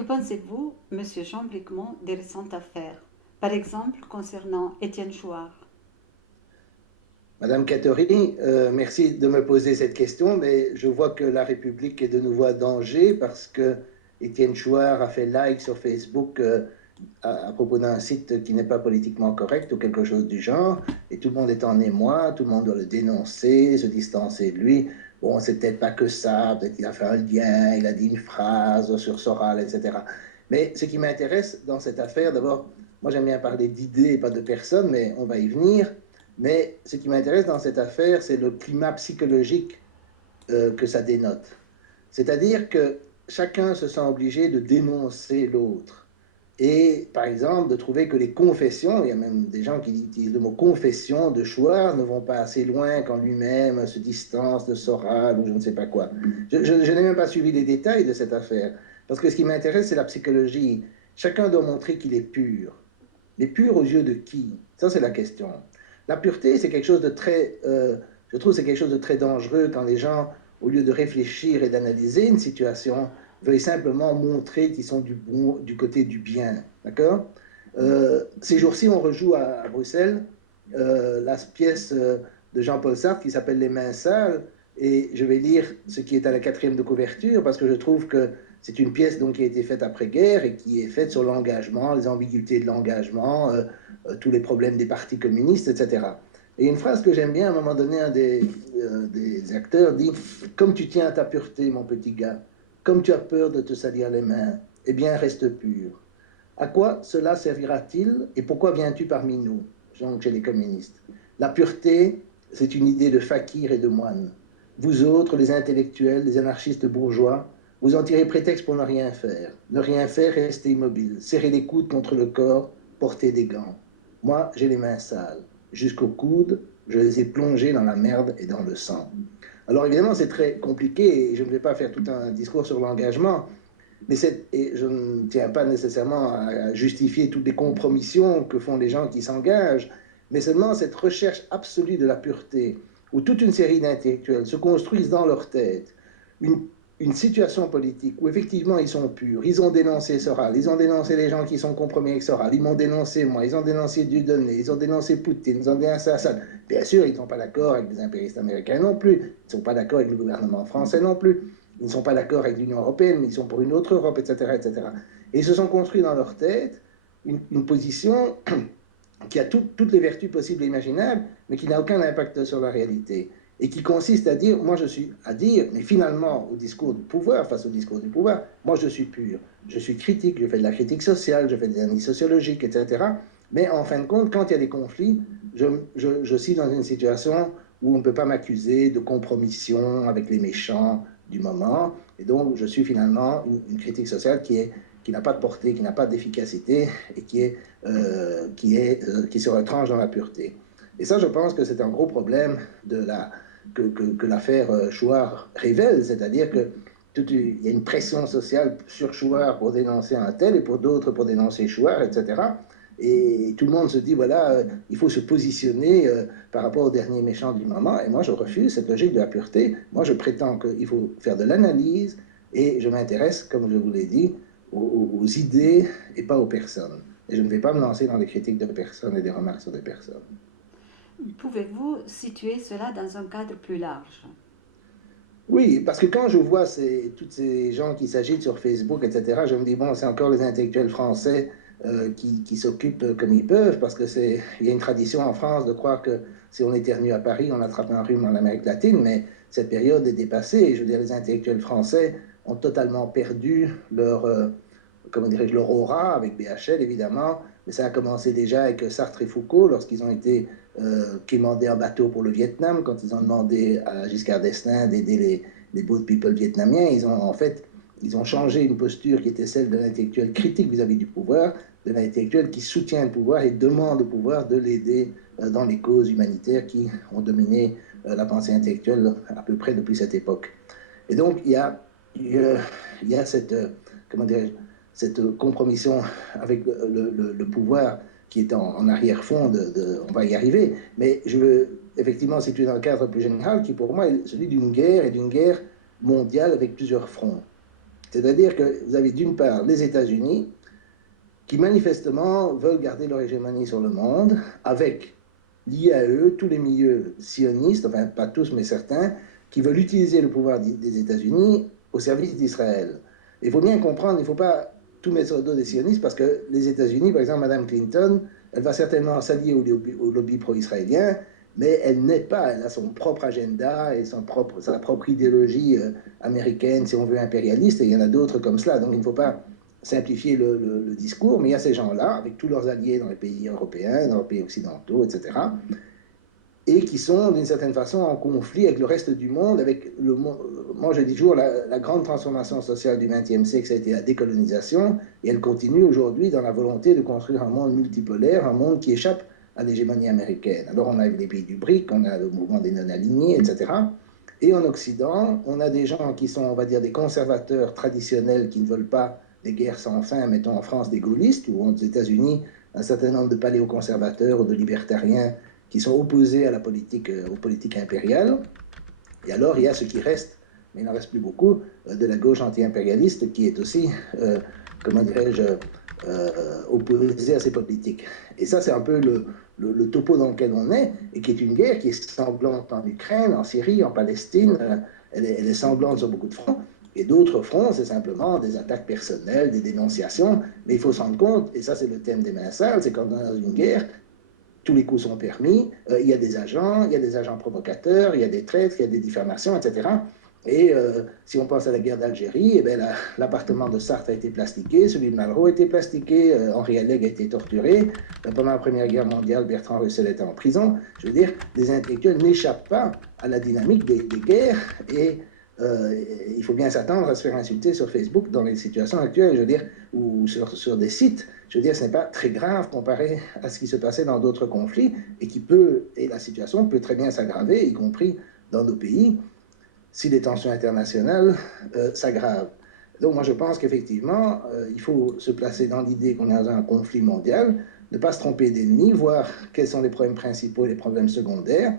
Que pensez-vous, Monsieur Jean Bricmont, des récentes affaires, par exemple concernant Étienne Chouard? Madame Catherine, merci de me poser cette question, mais je vois que la République est de nouveau en danger parce que Étienne Chouard a fait like sur Facebook à propos d'un site qui n'est pas politiquement correct ou quelque chose du genre, et tout le monde est en émoi, tout le monde doit le dénoncer, se distancer de lui. Bon, c'est peut-être pas que ça, peut-être qu'il a fait un lien, il a dit une phrase sur Soral, etc. Mais ce qui m'intéresse dans cette affaire, d'abord, moi j'aime bien parler d'idées et pas de personnes, mais on va y venir. Mais ce qui m'intéresse dans cette affaire, c'est le climat psychologique que ça dénote. C'est-à-dire que chacun se sent obligé de dénoncer l'autre. Et par exemple, de trouver que les confessions, il y a même des gens qui utilisent le mot confession de Chouard, ne vont pas assez loin quand lui-même se distance de Soral ou je ne sais pas quoi. Je n'ai même pas suivi les détails de cette affaire. Parce que ce qui m'intéresse, c'est la psychologie. Chacun doit montrer qu'il est pur. Mais pur aux yeux de qui? Ça, c'est la question. La pureté, c'est quelque chose de très, je trouve, c'est quelque chose de très dangereux quand les gens, au lieu de réfléchir et d'analyser une situation, veuillent simplement montrer qu'ils sont du côté du bien. D'accord? Ces jours-ci, on rejoue à Bruxelles la pièce de Jean-Paul Sartre qui s'appelle Les Mains sales. Et je vais lire ce qui est à la quatrième de couverture parce que je trouve que c'est une pièce donc, qui a été faite après-guerre et qui est faite sur l'engagement, les ambiguïtés de l'engagement, tous les problèmes des partis communistes, etc. Et une phrase que j'aime bien, à un moment donné, un des acteurs dit « Comme tu tiens à ta pureté, mon petit gars, comme tu as peur de te salir les mains, eh bien, reste pur. À quoi cela servira-t-il et pourquoi viens-tu parmi nous, donc chez les communistes? La pureté, c'est une idée de fakir et de moine. Vous autres, les intellectuels, les anarchistes bourgeois, vous en tirez prétexte pour ne rien faire. Ne rien faire, rester immobile, serrer les coudes contre le corps, porter des gants. Moi, j'ai les mains sales. Jusqu'au coude, je les ai plongées dans la merde et dans le sang. Alors évidemment, c'est très compliqué et je ne vais pas faire tout un discours sur l'engagement, mais et je ne tiens pas nécessairement à justifier toutes les compromissions que font les gens qui s'engagent, mais seulement cette recherche absolue de la pureté, où toute une série d'intellectuels se construisent dans leur tête une, une situation politique où effectivement ils sont purs, ils ont dénoncé Soral, ils ont dénoncé les gens qui sont compromis avec Soral, ils m'ont dénoncé moi, ils ont dénoncé Dieudonné, ils ont dénoncé Poutine, ils ont dénoncé Assad. Bien sûr, ils ne sont pas d'accord avec les impérialistes américains non plus, ils ne sont pas d'accord avec le gouvernement français non plus, ils ne sont pas d'accord avec l'Union européenne, mais ils sont pour une autre Europe, etc. etc. Et ils se sont construits dans leur tête une position qui a toutes les vertus possibles et imaginables, mais qui n'a aucun impact sur la réalité. Et qui consiste à dire, moi je suis, à dire, mais finalement, au discours du pouvoir, face au discours du pouvoir, moi je suis pur, je suis critique, je fais de la critique sociale, je fais des analyses sociologiques, etc. Mais en fin de compte, quand il y a des conflits, je suis dans une situation où on ne peut pas m'accuser de compromission avec les méchants du moment. Et donc, je suis finalement une critique sociale qui n'a pas de portée, qui n'a pas d'efficacité et qui se retranche dans la pureté. Et ça, je pense que c'est un gros problème que l'affaire Chouard révèle, c'est-à-dire que il y a une pression sociale sur Chouard pour dénoncer un tel et pour d'autres pour dénoncer Chouard, etc. Et tout le monde se dit, voilà, il faut se positionner par rapport au dernier méchant du moment. Et moi, je refuse cette logique de la pureté. Moi, je prétends qu'il faut faire de l'analyse et je m'intéresse, comme je vous l'ai dit, aux idées et pas aux personnes. Et je ne vais pas me lancer dans des critiques de personnes et des remarques sur des personnes. Pouvez-vous situer cela dans un cadre plus large? Oui, parce que quand je vois tous ces gens qui s'agitent sur Facebook, etc., je me dis, bon, c'est encore les intellectuels français qui s'occupent comme ils peuvent, parce que il y a une tradition en France de croire que si on éternue à Paris, on attrape un rhume en Amérique latine, mais cette période est dépassée. Je veux dire, les intellectuels français ont totalement perdu comment dirais-je, leur aura avec BHL, évidemment, mais ça a commencé déjà avec Sartre et Foucault lorsqu'ils ont été quémandés en bateau pour le Vietnam, quand ils ont demandé à Giscard d'Estaing d'aider les boat people vietnamiens, ils ont changé une posture qui était celle de l'intellectuel critique vis-à-vis du pouvoir, de l'intellectuel qui soutient le pouvoir et demande au pouvoir de l'aider dans les causes humanitaires qui ont dominé la pensée intellectuelle à peu près depuis cette époque. Et donc, il y a cette, comment dirais cette compromission avec le pouvoir qui est en arrière-fond on va y arriver, mais je veux effectivement situer dans le cadre plus général qui pour moi est celui d'une guerre et d'une guerre mondiale avec plusieurs fronts. C'est-à-dire que vous avez d'une part les États-Unis qui manifestement veulent garder leur hégémonie sur le monde, avec liés à eux tous les milieux sionistes, enfin pas tous mais certains, qui veulent utiliser le pouvoir des États-Unis au service d'Israël. Il faut bien comprendre, il ne faut pas tout mettre sur le dos des sionistes parce que les États-Unis, par exemple, Mme Clinton, elle va certainement s'allier au lobby pro-israélien, mais elle n'est pas, elle a son propre agenda et sa propre idéologie américaine, si on veut, impérialiste, et il y en a d'autres comme cela. Donc il ne faut pas simplifier le discours, mais il y a ces gens-là, avec tous leurs alliés dans les pays européens, dans les pays occidentaux, etc., et qui sont d'une certaine façon en conflit avec le reste du monde, avec le moi je dis toujours la grande transformation sociale du XXe siècle, ça a été la décolonisation, et elle continue aujourd'hui dans la volonté de construire un monde multipolaire, un monde qui échappe à l'hégémonie américaine. Alors on a les pays du BRIC, on a le mouvement des non-alignés, etc. Et en Occident, on a des gens qui sont, on va dire, des conservateurs traditionnels qui ne veulent pas des guerres sans fin, mettons en France des gaullistes, ou aux États-Unis un certain nombre de paléoconservateurs ou de libertariens qui sont opposés à la politique, aux politiques impériales. Et alors, il y a ce qui reste, mais il n'en reste plus beaucoup, de la gauche anti-impérialiste qui est aussi, comment dirais-je, opposée à ces politiques. Et ça, c'est un peu le topo dans lequel on est, et qui est une guerre qui est sanglante en Ukraine, en Syrie, en Palestine. Elle est sanglante sur beaucoup de fronts. Et d'autres fronts, c'est simplement des attaques personnelles, des dénonciations. Mais il faut se rendre compte, et ça c'est le thème des mains sales, c'est quand on est dans une guerre, tous les coups sont permis, il y a des agents provocateurs, il y a des traîtres, il y a des diffamations, etc. Et si on pense à la guerre d'Algérie, eh l'appartement de Sartre a été plastiqué, celui de Malraux a été plastiqué, Henri Alleg a été torturé, pendant la Première Guerre mondiale, Bertrand Russell était en prison. Je veux dire, les intellectuels n'échappent pas à la dynamique des guerres et il faut bien s'attendre à se faire insulter sur Facebook dans les situations actuelles, je veux dire, ou sur des sites. Je veux dire, ce n'est pas très grave comparé à ce qui se passait dans d'autres conflits et la situation peut très bien s'aggraver, y compris dans nos pays, si les tensions internationales s'aggravent. Donc moi je pense qu'effectivement, il faut se placer dans l'idée qu'on est dans un conflit mondial, ne pas se tromper d'ennemis, voir quels sont les problèmes principaux et les problèmes secondaires,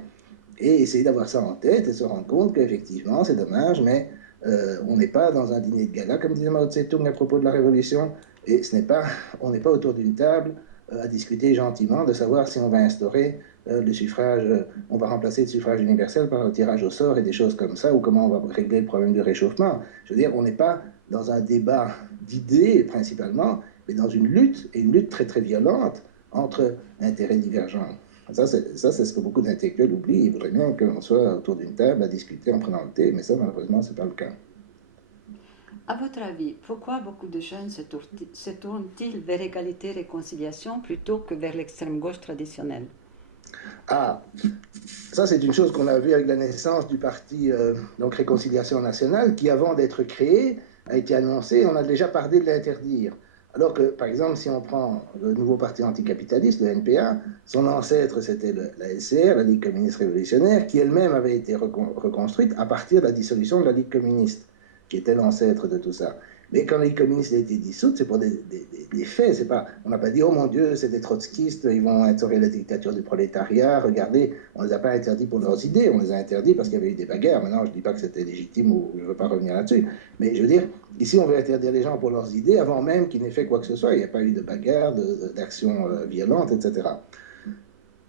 et essayer d'avoir ça en tête et se rendre compte qu'effectivement, c'est dommage, mais on n'est pas dans un dîner de gala, comme disait Mao Tse-tung à propos de la Révolution, et on n'est pas autour d'une table à discuter gentiment de savoir si on va instaurer le suffrage, on va remplacer le suffrage universel par le tirage au sort et des choses comme ça, ou comment on va régler le problème du réchauffement. Je veux dire, on n'est pas dans un débat d'idées principalement, mais dans une lutte, et une lutte très très violente entre intérêts divergents. Ça, c'est ce que beaucoup d'intellectuels oublient. Ils voudraient bien qu'on soit autour d'une table à discuter en prenant le thé, mais ça, malheureusement, ce n'est pas le cas. À votre avis, pourquoi beaucoup de jeunes se tournent-ils vers égalité-réconciliation plutôt que vers l'extrême gauche traditionnelle? Ah, ça, c'est une chose qu'on a vue avec la naissance du parti donc Réconciliation nationale, qui, avant d'être créé, a été annoncé, on a déjà parlé de l'interdire. Alors que, par exemple, si on prend le nouveau parti anticapitaliste, le NPA, son ancêtre, c'était la LCR, la Ligue communiste révolutionnaire, qui elle-même avait été reconstruite à partir de la dissolution de la Ligue communiste, qui était l'ancêtre de tout ça. Mais quand la Ligue communiste a été dissoute, c'est pour des faits. C'est pas, on n'a pas dit, oh mon Dieu, c'est des trotskistes, ils vont instaurer la dictature du prolétariat. Regardez, on ne les a pas interdits pour leurs idées, on les a interdits parce qu'il y avait eu des bagarres. Maintenant, je ne dis pas que c'était légitime ou je ne veux pas revenir là-dessus. Mais je veux dire, ici, on veut interdire les gens pour leurs idées avant même qu'ils n'aient fait quoi que ce soit. Il n'y a pas eu de bagarres, d'actions violentes, etc.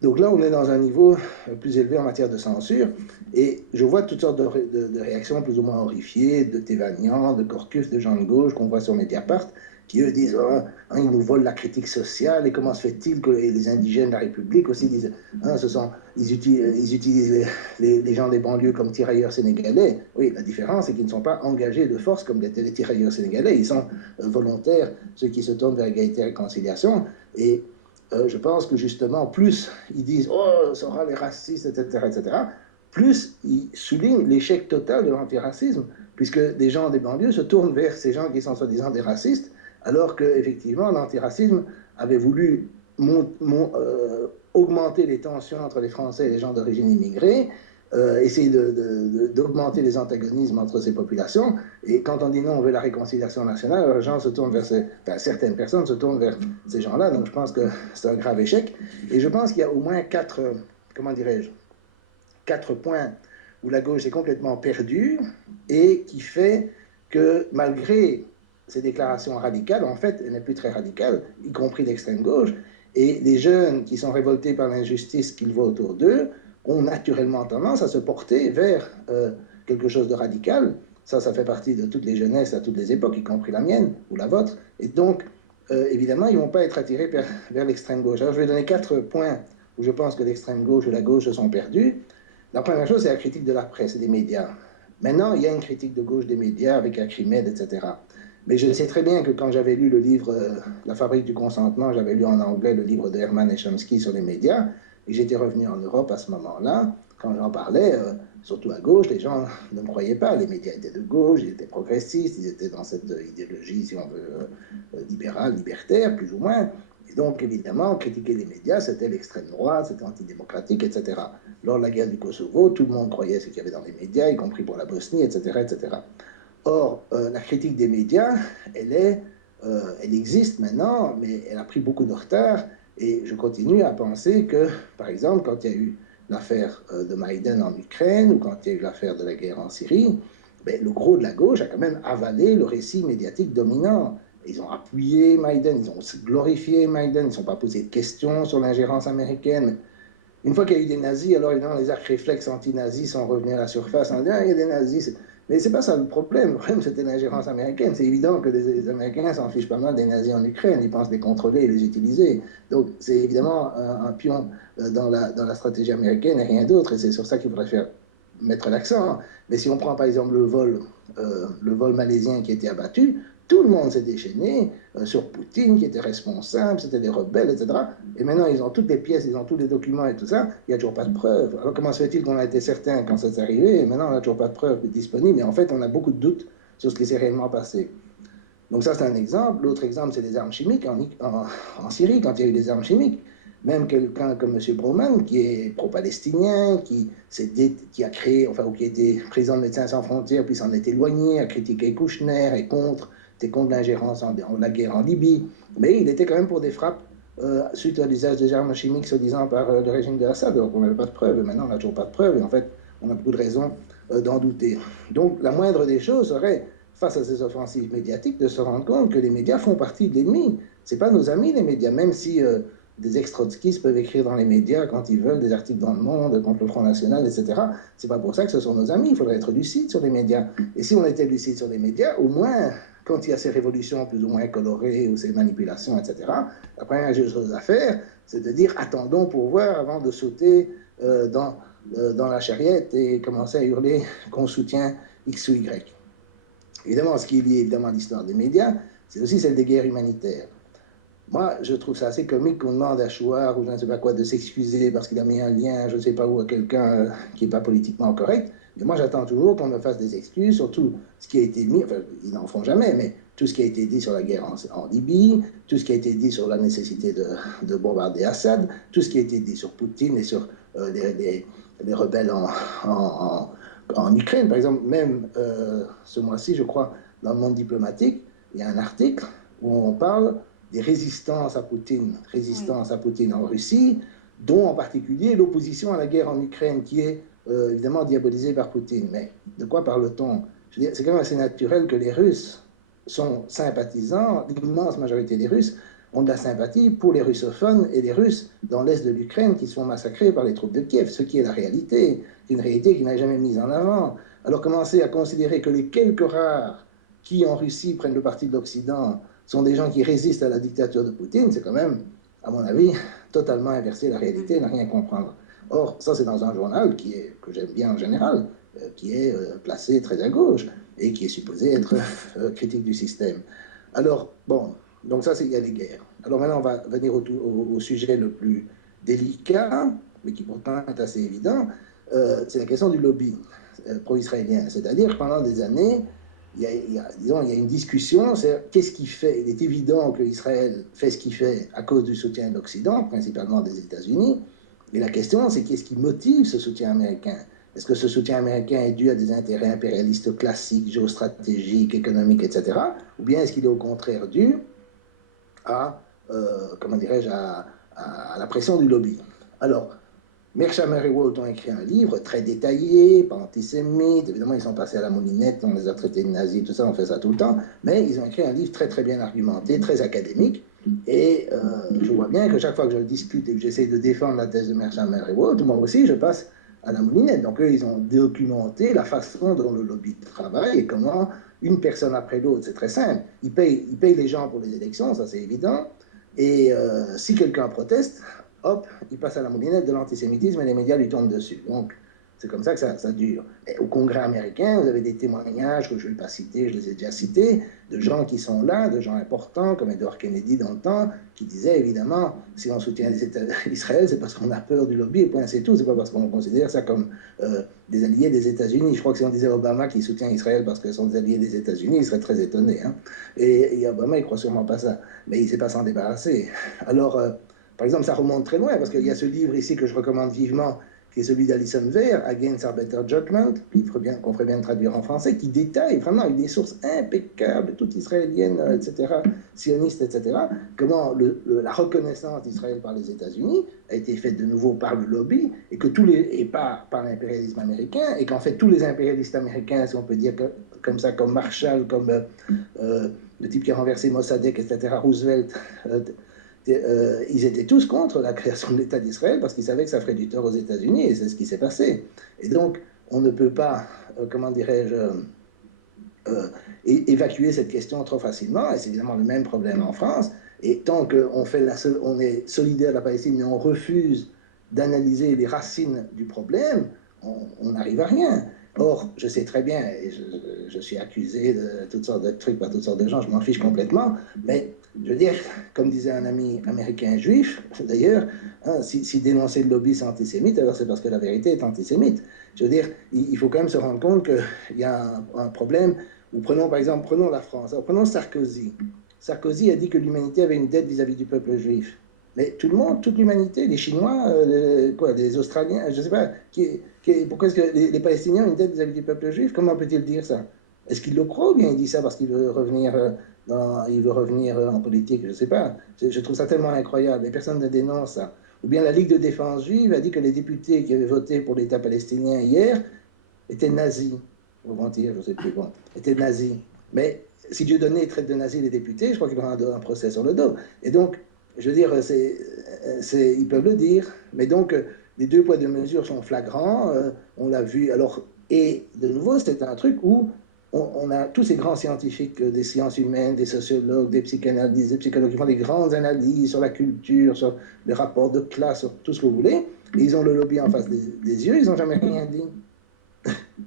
Donc là, on est dans un niveau plus élevé en matière de censure, et je vois toutes sortes de réactions plus ou moins horrifiées, de Thévanian, de Corcus, de gens de gauche qu'on voit sur Mediapart, qui eux disent oh, hein, ils nous volent la critique sociale, et comment se fait-il que les indigènes de la République aussi disent hein, ils utilisent les gens des banlieues comme tirailleurs sénégalais. Oui, la différence, c'est qu'ils ne sont pas engagés de force comme les tirailleurs sénégalais, ils sont volontaires, ceux qui se tournent vers l'égalité et la réconciliation, et je pense que justement, plus ils disent oh, ça aura les racistes, etc., plus ils soulignent l'échec total de l'antiracisme, puisque des gens des banlieues se tournent vers ces gens qui sont soi-disant des racistes, alors qu'effectivement, l'antiracisme avait voulu augmenter les tensions entre les Français et les gens d'origine immigrée, essayer d'augmenter les antagonismes entre ces populations. Et quand on dit non, on veut la réconciliation nationale, les gens se tournent vers certaines personnes se tournent vers ces gens-là. Donc je pense que c'est un grave échec. Et je pense qu'il y a au moins comment dirais-je, 4 points où la gauche est complètement perdue et qui fait que malgré ces déclarations radicales, en fait, elle n'est plus très radicale, y compris l'extrême gauche, et les jeunes qui sont révoltés par l'injustice qu'ils voient autour d'eux ont naturellement tendance à se porter vers quelque chose de radical. Ça fait partie de toutes les jeunesses à toutes les époques, y compris la mienne ou la vôtre. Et donc, évidemment, ils ne vont pas être attirés vers l'extrême gauche. Alors, je vais donner 4 points où je pense que l'extrême gauche ou la gauche se sont perdus. La première chose, c'est la critique de la presse et des médias. Maintenant, il y a une critique de gauche des médias avec Acrimed, etc. Mais je sais très bien que quand j'avais lu le livre La fabrique du consentement, j'avais lu en anglais le livre de Herman et Chomsky sur les médias, et j'étais revenu en Europe à ce moment-là. Quand j'en parlais, surtout à gauche, les gens ne me croyaient pas. Les médias étaient de gauche, ils étaient progressistes, ils étaient dans cette idéologie, si on veut, libérale, libertaire, plus ou moins. Et donc, évidemment, critiquer les médias, c'était l'extrême droite, c'était antidémocratique, etc. Lors de la guerre du Kosovo, tout le monde croyait ce qu'il y avait dans les médias, y compris pour la Bosnie, etc., etc. Or, la critique des médias, elle existe maintenant, mais elle a pris beaucoup de retard. Et je continue à penser que, par exemple, quand il y a eu l'affaire de Maïdan en Ukraine ou quand il y a eu l'affaire de la guerre en Syrie, ben, le gros de la gauche a quand même avalé le récit médiatique dominant. Ils ont appuyé Maïdan, ils ont glorifié Maïdan, ils ne sont pas posé de questions sur l'ingérence américaine. Une fois qu'il y a eu des nazis, alors évidemment, les arcs réflexes anti-nazis sont revenus à la surface en disant ah, il y a des nazis. Mais c'est pas ça le problème. Le problème, c'était l'ingérence américaine. C'est évident que les Américains s'en fichent pas mal des nazis en Ukraine. Ils pensent les contrôler et les utiliser. Donc, c'est évidemment un pion dans la stratégie américaine et rien d'autre. Et c'est sur ça qu'il faudrait mettre l'accent. Mais si on prend par exemple le vol malaisien qui a été abattu, tout le monde s'est déchaîné sur Poutine qui était responsable, c'était des rebelles, etc. Et maintenant, ils ont toutes les pièces, ils ont tous les documents et tout ça, il n'y a toujours pas de preuves. Alors comment se fait-il qu'on a été certain quand ça s'est arrivé, et maintenant on n'a toujours pas de preuves disponibles, et en fait, on a beaucoup de doutes sur ce qui s'est réellement passé. Donc ça, c'est un exemple. L'autre exemple, c'est les armes chimiques en Syrie, quand il y a eu des armes chimiques. Même quelqu'un comme M. Broman, qui est pro-palestinien, qui a créé, enfin, ou qui était président de Médecins sans frontières, puis s'en est éloigné, a critiqué Kouchner, était contre l'ingérence en la guerre en Libye, mais il était quand même pour des frappes suite à l'usage des armes chimiques, soi-disant, par le régime de Assad. Donc on n'avait pas de preuves, et maintenant on n'a toujours pas de preuves, et en fait, on a beaucoup de raisons d'en douter. Donc la moindre des choses serait face à ces offensives médiatiques, de se rendre compte que les médias font partie de l'ennemi. Ce n'est pas nos amis, les médias, même si des ex-trotskistes peuvent écrire dans les médias quand ils veulent, des articles dans le Monde contre le Front National, etc. Ce n'est pas pour ça que ce sont nos amis. Il faudrait être lucide sur les médias. Et si on était lucide sur les médias, au moins, quand il y a ces révolutions plus ou moins colorées ou ces manipulations, etc., la première chose à faire, c'est de dire attendons pour voir avant de sauter dans la charrette et commencer à hurler qu'on soutient X ou Y. Évidemment, ce qui est lié évidemment à l'histoire des médias, c'est aussi celle des guerres humanitaires. Moi, je trouve ça assez comique qu'on demande à Chouard ou je ne sais pas quoi de s'excuser parce qu'il a mis un lien, je ne sais pas où, à quelqu'un qui n'est pas politiquement correct. Mais moi, j'attends toujours qu'on me fasse des excuses sur tout ce qui a été mis, enfin, ils n'en font jamais, mais tout ce qui a été dit sur la guerre en Libye, tout ce qui a été dit sur la nécessité de bombarder Assad, tout ce qui a été dit sur Poutine et sur les rebelles en Ukraine. Par exemple, même ce mois-ci, je crois, dans le Monde diplomatique, il y a un article où on parle des résistances à Poutine en Russie, dont en particulier l'opposition à la guerre en Ukraine, qui est évidemment diabolisée par Poutine. Mais de quoi parle-t-on? C'est quand même assez naturel que les Russes sont sympathisants, l'immense majorité des Russes ont de la sympathie pour les russophones et les Russes dans l'est de l'Ukraine qui se font massacrer par les troupes de Kiev, ce qui est la réalité, une réalité qui n'est jamais mise en avant. Alors commencer à considérer que les quelques rares qui en Russie prennent le parti de l'Occident sont des gens qui résistent à la dictature de Poutine, c'est quand même, à mon avis, totalement inverser la réalité, n'a rien comprendre. Or, ça c'est dans un journal que j'aime bien en général, qui est placé très à gauche et qui est supposé être critique du système. Alors, bon, donc ça, il y a les guerres. Alors maintenant, on va venir au sujet le plus délicat, mais qui pourtant est assez évident, c'est la question du lobby pro-israélien. C'est-à-dire que pendant des années, disons, il y a une discussion, c'est qu'est-ce qui fait, il est évident que Israël fait ce qu'il fait à cause du soutien de l'Occident, principalement des États-Unis, mais la question, c'est qu'est-ce qui motive ce soutien américain? Est-ce que ce soutien américain est dû à des intérêts impérialistes classiques, géostratégiques, économiques, etc. Ou bien est-ce qu'il est au contraire dû à, comment dirais-je, à la pression du lobby? Alors, Mearsheimer et Walt ont écrit un livre très détaillé, pas antisémite. Évidemment, ils sont passés à la moulinette, on les a traités de nazis, tout ça, on fait ça tout le temps. Mais ils ont écrit un livre très, très bien argumenté, très académique. Et je vois bien que chaque fois que je discute et que j'essaie de défendre la thèse de Mearsheimer et Walt, moi aussi, je passe à la moulinette. Donc, eux, ils ont documenté la façon dont le lobby travaille et comment une personne après l'autre, c'est très simple. Ils payent les gens pour les élections, ça c'est évident. Et si quelqu'un proteste, hop, il passe à la moulinette de l'antisémitisme et les médias lui tombent dessus. Donc, c'est comme ça que ça dure. Et au Congrès américain, vous avez des témoignages que je ne vais pas citer, je les ai déjà cités, de gens qui sont là, de gens importants, comme Edward Kennedy dans le temps, qui disaient évidemment, si on soutient Israël, c'est parce qu'on a peur du lobby, et point, c'est tout. C'est pas parce qu'on considère ça comme des alliés des États-Unis. Je crois que si on disait Obama qui soutient Israël parce que ce sont des alliés des États-Unis, il serait très étonné. Hein. Et Obama, il croit sûrement pas ça. Mais il ne sait pas s'en débarrasser. Alors, par exemple, ça remonte très loin, parce qu'il y a ce livre ici que je recommande vivement, qui est celui d'Alison Weir, Against Our Better Judgment, qu'on ferait bien traduire en français, qui détaille vraiment avec des sources impeccables, toutes israéliennes, etc., sionistes, etc., comment la reconnaissance d'Israël par les États-Unis a été faite de nouveau par le lobby, et pas par l'impérialisme américain, et qu'en fait tous les impérialistes américains, si on peut dire comme ça, comme Marshall, comme le type qui a renversé Mossadegh, etc., Roosevelt, ils étaient tous contre la création de l'État d'Israël parce qu'ils savaient que ça ferait du tort aux États-Unis, et c'est ce qui s'est passé. Et donc, on ne peut pas, comment dirais-je, évacuer cette question trop facilement, et c'est évidemment le même problème en France. Et tant on est solidaire de la Palestine, mais on refuse d'analyser les racines du problème, on n'arrive à rien. Or, je sais très bien, et je suis accusé de toutes sortes de trucs par toutes sortes de gens, je m'en fiche complètement, mais je veux dire, comme disait un ami américain juif, d'ailleurs, hein, si dénoncer le lobby c'est antisémite, alors c'est parce que la vérité est antisémite. Je veux dire, il faut quand même se rendre compte qu'il y a un problème. Ou prenons par exemple, prenons la France, alors, prenons Sarkozy. Sarkozy a dit que l'humanité avait une dette vis-à-vis du peuple juif. Mais tout le monde, toute l'humanité, les Chinois, les Australiens, je ne sais pas, pourquoi est-ce que les Palestiniens ont une dette vis-à-vis du peuple juif? Comment peut-il dire ça? Est-ce qu'il le croit ou bien il dit ça parce qu'il veut revenir, en politique? Je ne sais pas. Je trouve ça tellement incroyable et personne ne dénonce ça. Ou bien la Ligue de défense juive a dit que les députés qui avaient voté pour l'État palestinien hier étaient nazis. Ou avant-hier, je ne sais plus, bon, étaient nazis. Mais si Dieudonné traite de nazis les députés, je crois qu'il aura un procès sur le dos. Et donc, je veux dire, ils peuvent le dire. Mais donc, les deux poids, deux mesures sont flagrants. On l'a vu. Alors, et de nouveau, c'est un truc où on a tous ces grands scientifiques des sciences humaines, des sociologues, des psychanalystes, des psychologues qui font des grandes analyses sur la culture, sur les rapports de classe, sur tout ce que vous voulez. Et ils ont le lobby en face des yeux, ils n'ont jamais rien dit.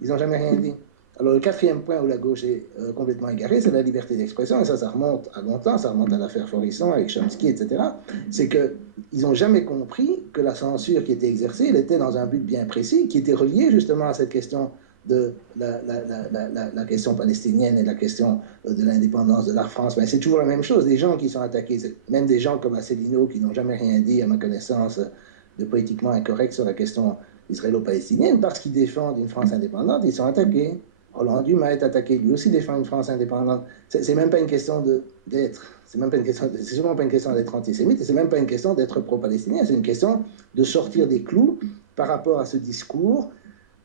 Ils n'ont jamais rien dit. Alors le quatrième point où la gauche est complètement égarée, c'est la liberté d'expression, et ça remonte à longtemps, ça remonte à l'affaire Forisson avec Chomsky, etc. C'est qu'ils n'ont jamais compris que la censure qui était exercée, elle était dans un but bien précis, qui était relié justement à cette question de la question palestinienne et la question de l'indépendance de la France. Mais c'est toujours la même chose, des gens qui sont attaqués, même des gens comme Asselineau qui n'ont jamais rien dit, à ma connaissance, de politiquement incorrect sur la question israélo-palestinienne, parce qu'ils défendent une France indépendante, ils sont attaqués. Roland Dumas est attaqué, lui aussi défend une France indépendante. C'est même pas une question d'être, c'est sûrement pas une question d'être antisémite, et c'est même pas une question d'être pro-palestinien, c'est une question de sortir des clous par rapport à ce discours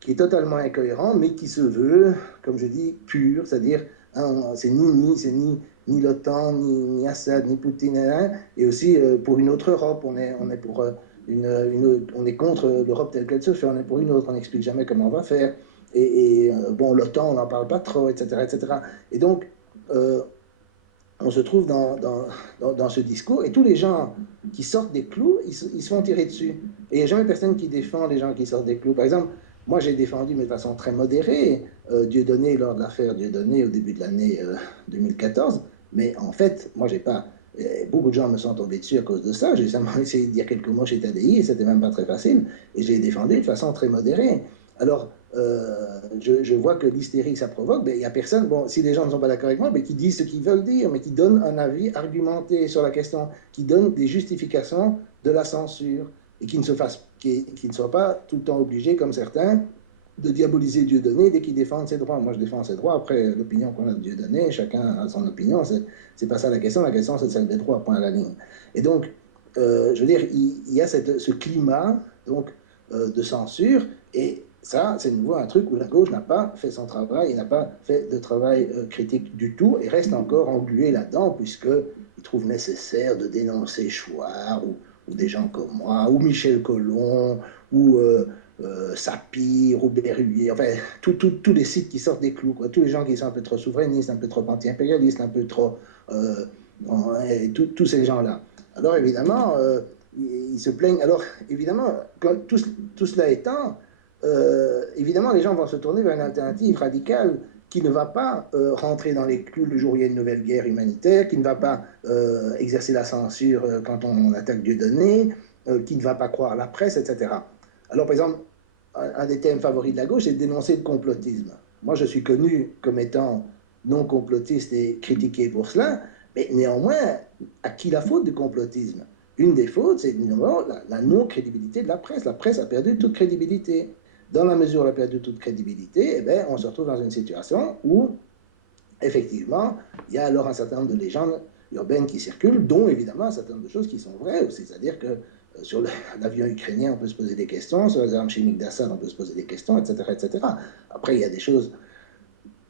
qui est totalement incohérent, mais qui se veut, comme je dis, pur, c'est-à-dire, hein, c'est ni l'OTAN, ni Assad, ni Poutine, hein, et aussi pour une autre Europe, on est pour on est contre l'Europe telle qu'elle se fait, on est pour une autre, on n'explique jamais comment on va faire. Et bon, l'OTAN, on n'en parle pas trop, etc., etc. Et donc, on se trouve dans ce discours, et tous les gens qui sortent des clous, ils se font tirer dessus. Et il n'y a jamais personne qui défend les gens qui sortent des clous. Par exemple, moi, j'ai défendu, mais de façon très modérée, Dieudonné lors de l'affaire Dieudonné au début de l'année 2014. Mais en fait, moi, j'ai pas. Beaucoup de gens me sont tombés dessus à cause de ça. J'ai seulement essayé de dire quelques mots chez TDI et c'était même pas très facile. Et j'ai défendu de façon très modérée. Alors, je vois que l'hystérie, ça provoque. Il n'y a personne, bon, si les gens ne sont pas d'accord avec moi, qui disent ce qu'ils veulent dire, mais qui donnent un avis argumenté sur la question, qui donnent des justifications de la censure et qui ne soient pas tout le temps obligés, comme certains, de diaboliser Dieudonné dès qu'il défend ses droits. Moi, je défends ses droits. Après, l'opinion qu'on a de Dieudonné, chacun a son opinion. C'est pas ça la question. La question, c'est celle des droits, point à la ligne. Et donc, je veux dire, il y a ce climat. Donc, de censure. Et ça, c'est de nouveau un truc où la gauche n'a pas fait son travail, et n'a pas fait de travail critique du tout, et reste encore englué là-dedans, puisqu'il trouve nécessaire de dénoncer Chouard, ou des gens comme moi, ou Michel Collomb, ou Sapir, ou Berruyer, enfin, tous les sites qui sortent des clous, quoi. Tous les gens qui sont un peu trop souverainistes, un peu trop anti-impérialistes, un peu trop... tous ces gens-là. Alors évidemment, ils se plaignent. Alors évidemment, quand tout cela étant, évidemment, les gens vont se tourner vers une alternative radicale qui ne va pas rentrer dans les clous le jour où il y a une nouvelle guerre humanitaire, qui ne va pas exercer la censure quand on attaque Dieudonné, qui ne va pas croire la presse, etc. Alors, par exemple, un des thèmes favoris de la gauche, c'est de dénoncer le complotisme. Moi, je suis connu comme étant non complotiste et critiqué pour cela, mais néanmoins, à qui la faute du complotisme? Une des fautes, c'est la non-crédibilité de la presse. La presse a perdu toute crédibilité. Dans la mesure où elle a perdu toute crédibilité, eh bien, on se retrouve dans une situation où, effectivement, il y a alors un certain nombre de légendes urbaines qui circulent, dont évidemment un certain nombre de choses qui sont vraies. C'est-à-dire que sur l'avion ukrainien, on peut se poser des questions, sur les armes chimiques d'Assad, on peut se poser des questions, etc., etc. Après, il y a des choses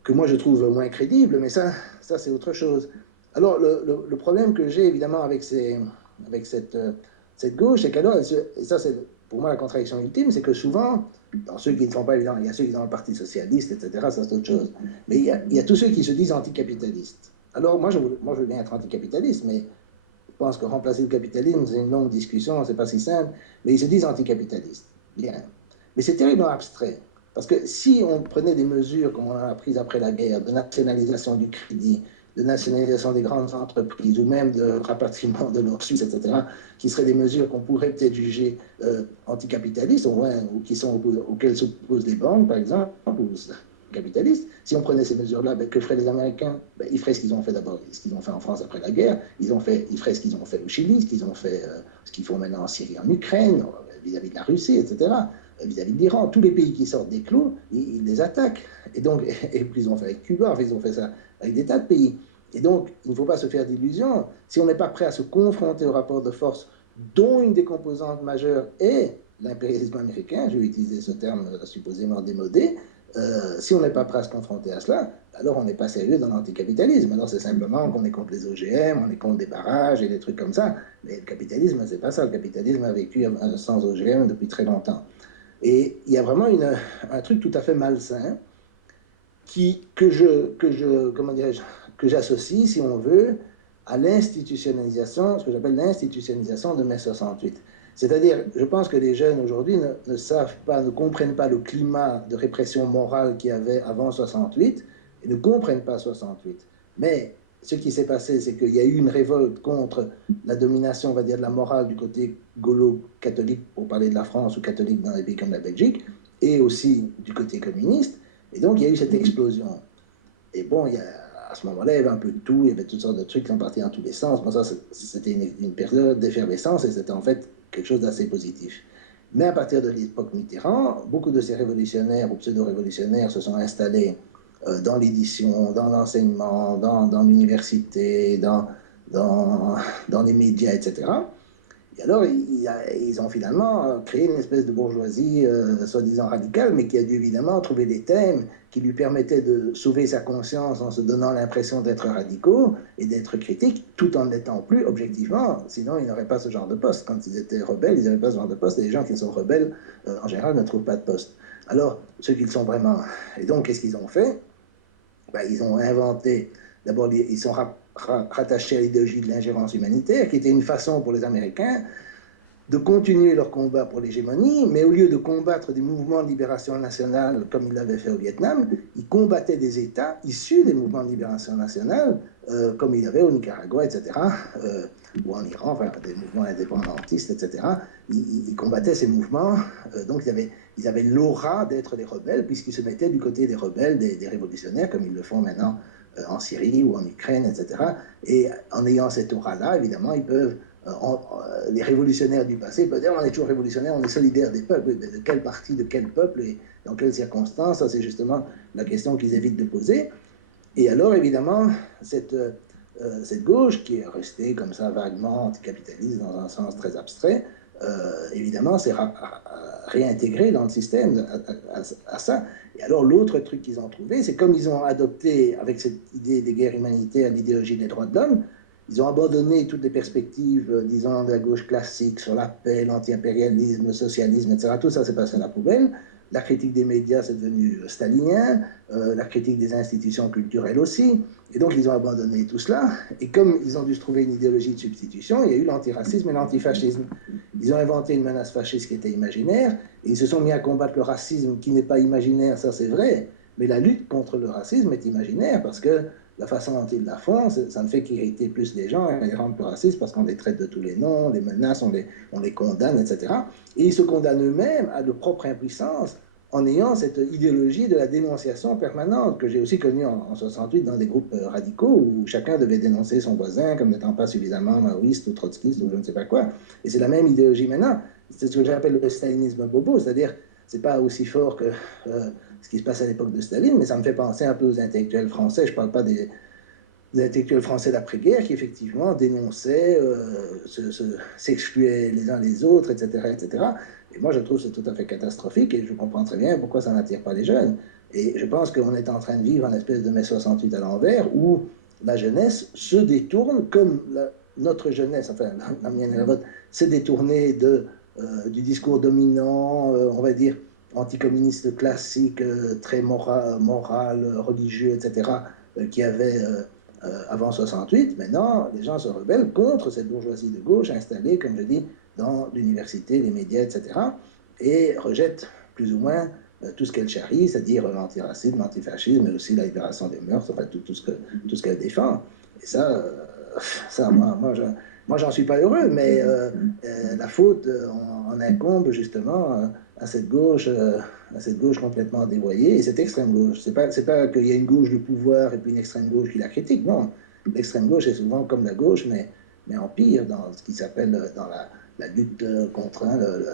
que moi je trouve moins crédibles, mais ça c'est autre chose. Alors, le problème que j'ai évidemment avec cette gauche, c'est qu'alors, et ça c'est pour moi la contradiction ultime, c'est que souvent, dans ceux qui ne sont pas évidents, il y a ceux qui sont dans le Parti Socialiste, etc., ça c'est autre chose, mais il y a tous ceux qui se disent anticapitalistes. Alors, moi je veux bien être anticapitaliste, mais je pense que remplacer le capitalisme, c'est une longue discussion, c'est pas si simple, mais ils se disent anticapitalistes. Bien. Mais c'est terriblement abstrait. Parce que si on prenait des mesures, comme on en a prises après la guerre, de nationalisation du crédit, de nationalisation des grandes entreprises, ou même de rapatriement de l'or suisse, etc., qui seraient des mesures qu'on pourrait peut-être juger anticapitalistes, ou auxquelles s'opposent les banques, par exemple, ou capitalistes. Si on prenait ces mesures-là, ben, que feraient les Américains? Ben, ils feraient ce qu'ils ont fait d'abord, ce qu'ils ont fait en France après la guerre, ils feraient ce qu'ils ont fait au Chili, ce qu'ils font maintenant en Syrie, en Ukraine, vis-à-vis de la Russie, etc., vis-à-vis de l'Iran. Tous les pays qui sortent des clous, ils les attaquent. Et donc, et puis ils ont fait avec Cuba, ils ont fait ça avec des tas de pays. Et donc, il ne faut pas se faire d'illusions. Si on n'est pas prêt à se confronter au rapport de force dont une des composantes majeures est l'impérialisme américain, je vais utiliser ce terme supposément démodé, si on n'est pas prêt à se confronter à cela, alors on n'est pas sérieux dans l'anticapitalisme. Alors c'est simplement qu'on est contre les OGM, on est contre des barrages et des trucs comme ça. Mais le capitalisme, c'est pas ça. Le capitalisme a vécu sans OGM depuis très longtemps. Et il y a vraiment un truc tout à fait malsain que j'associe, si on veut, à l'institutionnalisation, ce que j'appelle l'institutionnalisation de mai 68. C'est-à-dire, je pense que les jeunes aujourd'hui ne savent pas, ne comprennent pas le climat de répression morale qu'il y avait avant 68 et ne comprennent pas 68. Mais ce qui s'est passé, c'est qu'il y a eu une révolte contre la domination, on va dire, de la morale du côté gaulo-catholique, pour parler de la France, ou catholique dans des pays comme la Belgique, et aussi du côté communiste. Et donc, il y a eu cette explosion. Et bon, à ce moment-là, il y avait un peu de tout, il y avait toutes sortes de trucs qui sont partis dans tous les sens. Bon, ça, c'était une période d'effervescence et c'était en fait quelque chose d'assez positif. Mais à partir de l'époque Mitterrand, beaucoup de ces révolutionnaires ou pseudo-révolutionnaires se sont installés dans l'édition, dans l'enseignement, dans l'université, dans les médias, etc. Et alors, ils ont finalement créé une espèce de bourgeoisie soi-disant radicale, mais qui a dû évidemment trouver des thèmes qui lui permettaient de sauver sa conscience en se donnant l'impression d'être radicaux et d'être critiques, tout en n'étant plus objectivement. Sinon, ils n'auraient pas ce genre de poste. Quand ils étaient rebelles, ils n'avaient pas ce genre de poste. Et les gens qui sont rebelles, en général, ne trouvent pas de poste. Alors, ceux qui le sont vraiment. Et donc, qu'est-ce qu'ils ont fait? Ben, ils ont inventé. D'abord, ils sont rattachés à l'idéologie de l'ingérence humanitaire, qui était une façon pour les Américains de continuer leur combat pour l'hégémonie, mais au lieu de combattre des mouvements de libération nationale comme ils l'avaient fait au Vietnam, ils combattaient des États issus des mouvements de libération nationale, comme il y avait au Nicaragua, etc., ou en Iran, enfin, des mouvements indépendantistes, etc. Ils combattaient ces mouvements, donc ils avaient l'aura d'être des rebelles, puisqu'ils se mettaient du côté des rebelles, des révolutionnaires, comme ils le font maintenant en Syrie ou en Ukraine, etc. Et en ayant cette aura-là, évidemment, ils peuvent les révolutionnaires du passé peuvent dire on est toujours révolutionnaire, on est solidaire des peuples, de quel parti, de quel peuple et dans quelles circonstances, ça c'est justement la question qu'ils évitent de poser. Et alors évidemment, cette gauche qui est restée comme ça vaguement anticapitaliste dans un sens très abstrait, évidemment, c'est réintégré dans le système à ça. Et alors, l'autre truc qu'ils ont trouvé, c'est comme ils ont adopté, avec cette idée des guerres humanitaires, l'idéologie des droits de l'homme, ils ont abandonné toutes les perspectives, disons, de la gauche classique sur la paix, l'anti-impérialisme, le socialisme, etc. Tout ça s'est passé à la poubelle. La critique des médias, c'est devenu stalinien, la critique des institutions culturelles aussi. Et donc, ils ont abandonné tout cela. Et comme ils ont dû se trouver une idéologie de substitution, il y a eu l'antiracisme et l'antifascisme. Ils ont inventé une menace fasciste qui était imaginaire, et ils se sont mis à combattre le racisme qui n'est pas imaginaire, ça c'est vrai, mais la lutte contre le racisme est imaginaire, parce que la façon dont ils la font, ça ne fait qu'irriter plus les gens et les rendre plus racistes, parce qu'on les traite de tous les noms, on les menace, on les condamne, etc. Et ils se condamnent eux-mêmes à leur propre impuissance, en ayant cette idéologie de la dénonciation permanente que j'ai aussi connue en 68 dans des groupes radicaux où chacun devait dénoncer son voisin comme n'étant pas suffisamment maoïste ou trotskiste ou je ne sais pas quoi. Et c'est la même idéologie maintenant. C'est ce que j'appelle le stalinisme bobo, c'est-à-dire c'est pas aussi fort que ce qui se passe à l'époque de Staline, mais ça me fait penser un peu aux intellectuels français. Je parle pas des intellectuels français d'après-guerre qui effectivement dénonçaient, s'excluaient les uns les autres, etc., etc. Et moi, je trouve que c'est tout à fait catastrophique et je comprends très bien pourquoi ça n'attire pas les jeunes. Et je pense qu'on est en train de vivre une espèce de mai 68 à l'envers où la jeunesse se détourne, comme notre jeunesse, enfin la mienne et la vôtre, s'est détournée du discours dominant, on va dire, anticommuniste classique, très moral, religieux, etc., qui avait avant 68. Maintenant, les gens se rebellent contre cette bourgeoisie de gauche installée, comme je dis, dans l'université, les médias, etc., et rejette plus ou moins tout ce qu'elle charrie, c'est-à-dire l'antiracisme, l'antifascisme, mais aussi la libération des mœurs, enfin tout ce qu'elle défend. Et ça moi j'en suis pas heureux, mais la faute en incombe justement à cette gauche complètement dévoyée et cette extrême gauche. C'est pas qu'il y a une gauche de pouvoir et puis une extrême gauche qui la critique, non. L'extrême gauche est souvent comme la gauche, mais en pire, dans ce qui s'appelle dans la lutte contre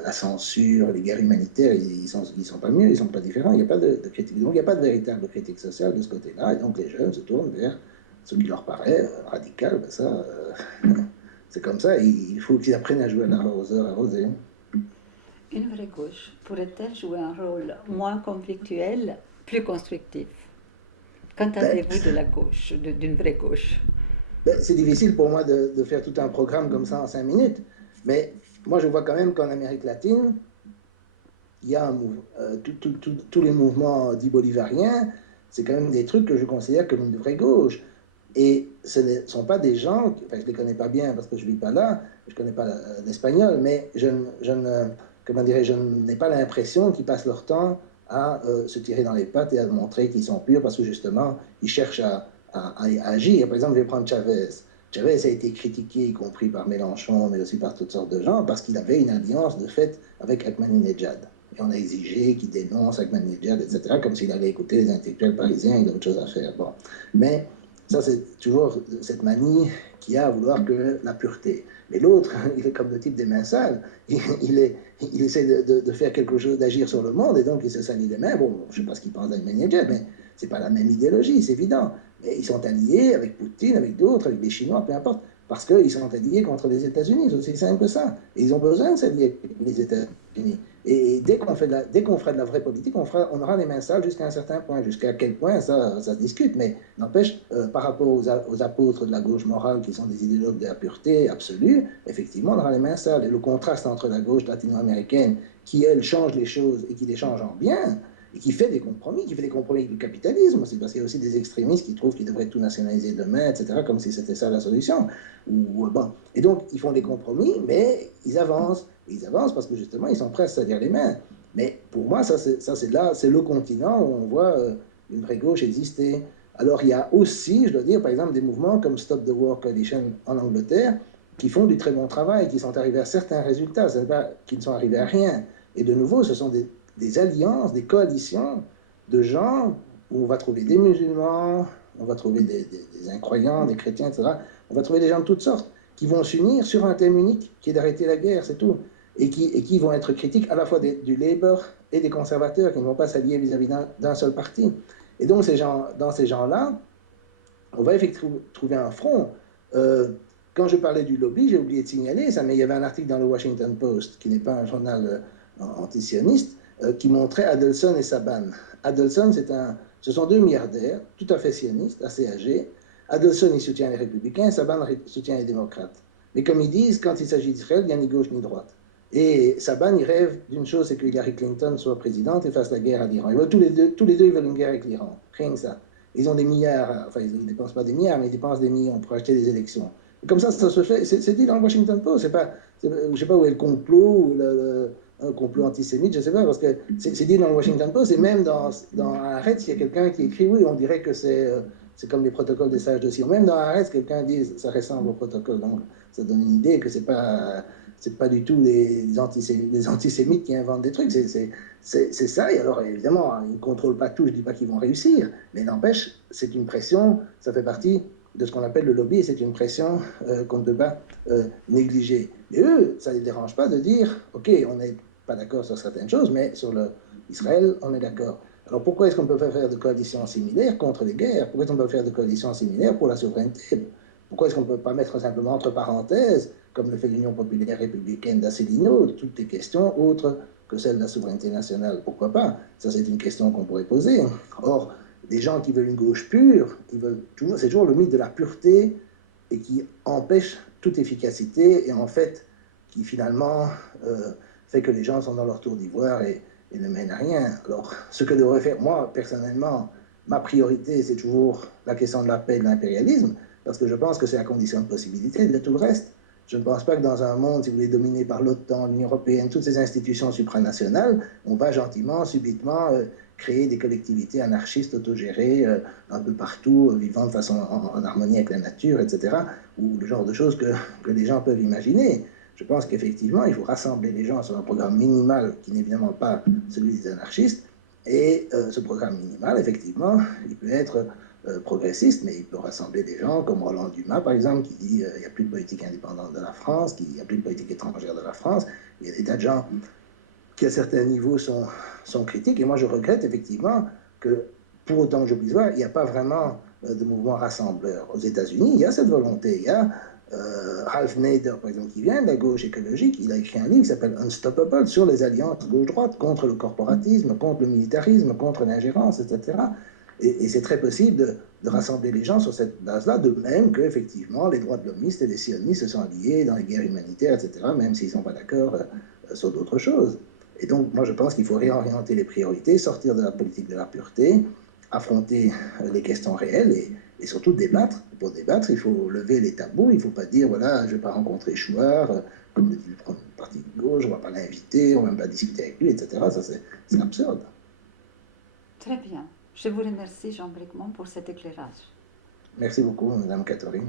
la censure, les guerres humanitaires, ils sont pas mieux, ils sont pas différents, il n'y a pas de critique. Donc il n'y a pas de véritable critique sociale de ce côté-là, et donc les jeunes se tournent vers ce qui leur paraît radical, ben ça, c'est comme ça, il faut qu'ils apprennent à jouer à l'arroseur arrosé. Une vraie gauche pourrait-elle jouer un rôle moins conflictuel, plus constructif? Qu'entendez-vous de la gauche, d'une vraie gauche? C'est difficile pour moi de faire tout un programme comme ça en 5 minutes, mais moi je vois quand même qu'en Amérique latine, il y a un mouvement, tous les mouvements dits bolivariens, c'est quand même des trucs que je considère comme une vraie gauche. Et ce ne sont pas des gens, enfin je ne les connais pas bien parce que je ne vis pas là, je ne connais pas l'espagnol, mais comment dirais, je n'ai pas l'impression qu'ils passent leur temps à se tirer dans les pattes et à montrer qu'ils sont purs parce que justement, ils cherchent à agir. Par exemple, je vais prendre Chavez. Chavez a été critiqué, y compris par Mélenchon, mais aussi par toutes sortes de gens, parce qu'il avait une alliance de fait avec Ahmadinejad. Et on a exigé qu'il dénonce Ahmadinejad, etc., comme s'il allait écouter les intellectuels parisiens, il a autre chose à faire. Bon. Mais ça, c'est toujours cette manie qu'il a à vouloir que la pureté. Mais l'autre, il est comme le type des mains sales. Il essaie de faire quelque chose, d'agir sur le monde, et donc il se salit les mains. Bon, je ne sais pas ce qu'il pense d'Ahmadinejad, mais ce n'est pas la même idéologie, c'est évident. Mais ils sont alliés avec Poutine, avec d'autres, avec les Chinois, peu importe, parce qu'ils sont alliés contre les États-Unis. C'est aussi simple que ça. Et ils ont besoin de s'allier avec les États-Unis. Et dès qu'on fera de la vraie politique, on aura les mains sales jusqu'à un certain point. Jusqu'à quel point, ça se discute. Mais n'empêche, par rapport aux apôtres de la gauche morale, qui sont des idéologues de la pureté absolue, effectivement, on aura les mains sales. Et le contraste entre la gauche latino-américaine, qui, elle, change les choses et qui les change en bien, et qui fait des compromis avec le capitalisme, c'est parce qu'il y a aussi des extrémistes qui trouvent qu'ils devraient tout nationaliser demain, etc., comme si c'était ça la solution. Bon. Et donc, ils font des compromis, mais ils avancent. Ils avancent parce que justement, ils sont prêts à se salir les mains. Mais pour moi, c'est le continent où on voit une vraie gauche exister. Alors, il y a aussi, je dois dire, par exemple, des mouvements comme Stop the War Coalition en Angleterre, qui font du très bon travail, qui sont arrivés à certains résultats, c'est pas qu'ils ne sont arrivés à rien. Et de nouveau, ce sont des alliances, des coalitions de gens où on va trouver des musulmans, on va trouver des incroyants, des chrétiens, etc. On va trouver des gens de toutes sortes qui vont s'unir sur un thème unique, qui est d'arrêter la guerre, c'est tout. Et qui vont être critiques à la fois du Labour et des conservateurs, qui ne vont pas s'allier vis-à-vis d'un seul parti. Et donc, dans ces gens-là, on va effectivement trouver un front. quand je parlais du lobby, j'ai oublié de signaler ça, mais il y avait un article dans le Washington Post, qui n'est pas un journal antisioniste, qui montrait Adelson et Saban. Adelson, ce sont deux milliardaires, tout à fait sionistes, assez âgés. Adelson, il soutient les républicains, Saban soutient les démocrates. Mais comme ils disent, quand il s'agit d'Israël, il n'y a ni gauche ni droite. Et Saban, il rêve d'une chose, c'est que Hillary Clinton soit présidente et fasse la guerre à l'Iran. Tous les deux, ils veulent une guerre avec l'Iran. Rien que ça. Ils ont des milliards, enfin, ils ne dépensent pas des milliards, mais ils dépensent des millions pour acheter des élections. Et comme ça se fait. C'est dit dans le Washington Post. Je ne sais pas où est le complot, un complot antisémite, je ne sais pas, parce que c'est dit dans le Washington Post, et même dans Haaretz, il y a quelqu'un qui écrit, oui, on dirait que c'est comme les protocoles des sages de Sion. Même dans Haaretz, quelqu'un dit, ça ressemble au protocole. Donc, ça donne une idée que c'est pas du tout les antisémites qui inventent des trucs, c'est ça. Et alors, évidemment, ils ne contrôlent pas tout, je ne dis pas qu'ils vont réussir, mais n'empêche, c'est une pression, ça fait partie de ce qu'on appelle le lobby, et c'est une pression qu'on ne peut pas négliger. Et eux, ça ne les dérange pas de dire, OK, on n'est pas d'accord sur certaines choses, mais sur Israël, on est d'accord. Alors pourquoi est-ce qu'on ne peut pas faire de coalitions similaires contre les guerres? Pourquoi est-ce qu'on peut faire de coalitions similaires pour la souveraineté? Pourquoi est-ce qu'on ne peut pas mettre simplement entre parenthèses, comme le fait l'Union populaire républicaine d'Asselineau, toutes les questions autres que celles de la souveraineté nationale? Pourquoi pas? Ça, c'est une question qu'on pourrait poser. Or, des gens qui veulent une gauche pure, c'est toujours le mythe de la pureté et qui empêche toute efficacité et en fait, qui finalement fait que les gens sont dans leur tour d'ivoire et ne mènent à rien. Alors, ce que devrait faire, moi, personnellement, ma priorité, c'est toujours la question de la paix et de l'impérialisme, parce que je pense que c'est la condition de possibilité de tout le reste. Je ne pense pas que dans un monde, si vous voulez, dominé par l'OTAN, l'Union européenne, toutes ces institutions supranationales, on va gentiment, subitement, créer des collectivités anarchistes autogérées un peu partout, vivant de façon en harmonie avec la nature, etc., ou le genre de choses que les gens peuvent imaginer. Je pense qu'effectivement, il faut rassembler les gens sur un programme minimal qui n'est évidemment pas celui des anarchistes, et ce programme minimal, effectivement, il peut être progressiste, mais il peut rassembler des gens comme Roland Dumas, par exemple, qui dit il n'y a plus de politique indépendante de la France, il n'y a plus de politique étrangère de la France. Il y a des tas de gens qui, à certains niveaux, sont critiques. Et moi, je regrette effectivement que, pour autant que je puisse voir, il n'y a pas vraiment de mouvement rassembleur. Aux États-Unis, il y a cette volonté. Il y a Ralph Nader, par exemple, qui vient de la gauche écologique. Il a écrit un livre qui s'appelle Unstoppable sur les alliances gauche-droite contre le corporatisme, contre le militarisme, contre l'ingérence, etc. Et c'est très possible de rassembler les gens sur cette base-là, de même qu'effectivement, les droits de l'hommistes et les sionistes se sont alliés dans les guerres humanitaires, etc., même s'ils ne sont pas d'accord sur d'autres choses. Et donc, moi, je pense qu'il faut réorienter les priorités, sortir de la politique de la pureté, affronter les questions réelles et surtout débattre. Pour débattre, il faut lever les tabous. Il ne faut pas dire, voilà, je ne vais pas rencontrer Chouard, comme le dit le parti de gauche, on ne va pas l'inviter, on ne va même pas discuter avec lui, etc. Ça, c'est absurde. Très bien. Je vous remercie, Jean Bricmont, pour cet éclairage. Merci beaucoup, Madame Catherine.